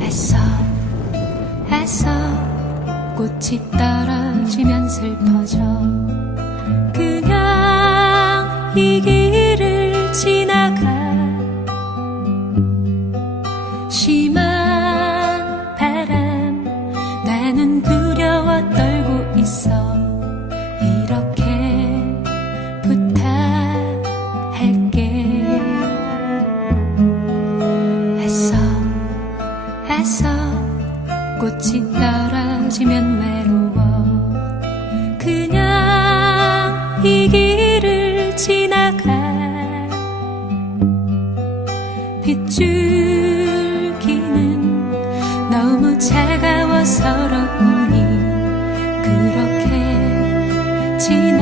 애써 애써. 꽃이 떨어지면 슬퍼져. 그냥 이 길을 지나가. 심한 애써 꽃이 떨어지면 외로워. 그냥 이 길을 지나가. 빗줄기는 너무 차가워 서러우니 그렇게 지나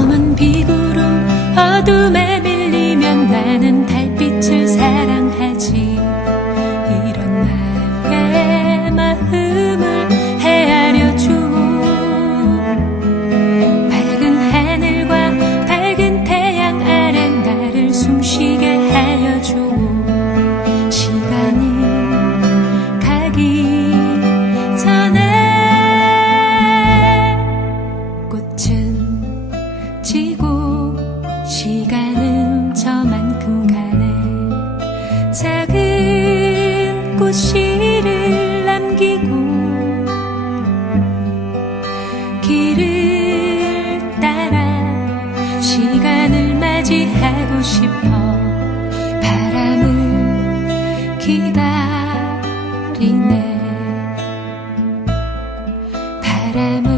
검은 비구름 어둠에 밀리면 나는 살고 싶어. 바람을 기다리네. 바람